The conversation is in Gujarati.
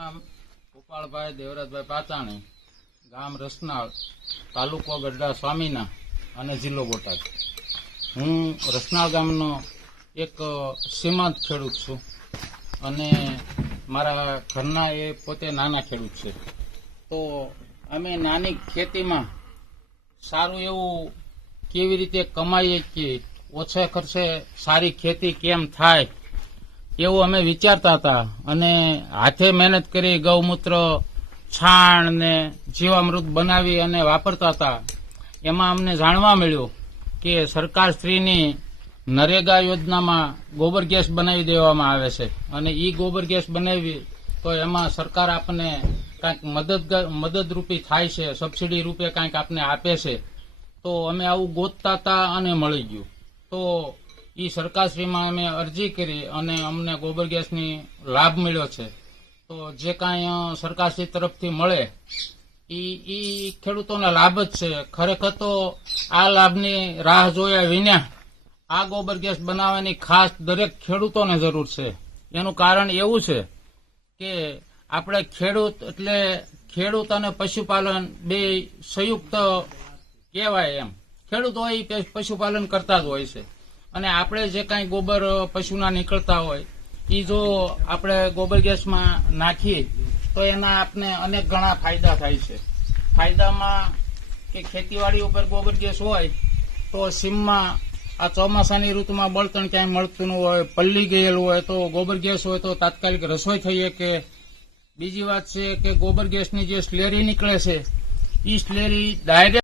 નામ ગોપાળભાઈ દેવરાજભાઈ પાચાણી, ગામ રસનાળ, તાલુકો ગઢડા સ્વામીના અને જિલ્લો બોટાદ. હું રસનાળ ગામનો એક સીમાંત ખેડૂત છું અને મારા ઘરના એ પોતે નાના ખેડૂત છે. તો અમે નાની ખેતીમાં સારું એવું કેવી રીતે કમાઈએ કે ઓછા ખર્ચે સારી ખેતી કેમ થાય એવું અમે વિચારતા હતા અને હાથે મહેનત કરી ગૌમૂત્ર, છાણ ને જીવામૃત બનાવી અને વાપરતા હતા. એમાં અમને જાણવા મળ્યું કે સરકારશ્રીની નરેગા યોજનામાં ગોબર ગેસ બનાવી દેવામાં આવે છે અને એ ગોબર ગેસ બનાવી તો એમાં સરકાર આપણને કાંઈક મદદરૂપી થાય છે, સબસિડી રૂપે કાંઈક આપને આપે છે. તો અમે આવું ગોતતા હતા અને મળી ગયું. તો એ સરકારશ્રીમાં અમે અરજી કરી અને અમને ગોબર ગેસની લાભ મળ્યો છે. તો જે કાંઈ સરકારશ્રી તરફથી મળે એ ખેડૂતોને લાભ જ છે. ખરેખર તો આ લાભની રાહ જોયા વિના આ ગોબર ગેસ બનાવવાની ખાસ દરેક ખેડૂતોને જરૂર છે. એનું કારણ એવું છે કે આપણે ખેડૂત એટલે ખેડૂત અને પશુપાલન બે સંયુક્ત કહેવાય. એમ ખેડૂત હોય એ પશુપાલન કરતા જ હોય છે અને આપણે જે કાંઈ ગોબર પશુના નીકળતા હોય એ જો આપણે ગોબર ગેસમાં નાખીએ તો એના આપને અનેક ઘણા ફાયદા થાય છે. ફાયદામાં કે ખેતીવાડી ઉપર ગોબર ગેસ હોય તો સીમમાં આ ચોમાસાની ઋતુમાં બળતણ ક્યાંય મળતું ન હોય, પલ્લી ગયેલું હોય તો ગોબર ગેસ હોય તો તાત્કાલિક રસોઈ થઈ શકે. બીજી વાત છે કે ગોબર ગેસની જે સ્લેરી નીકળે છે એ સ્લેરી ડાયરેક્ટ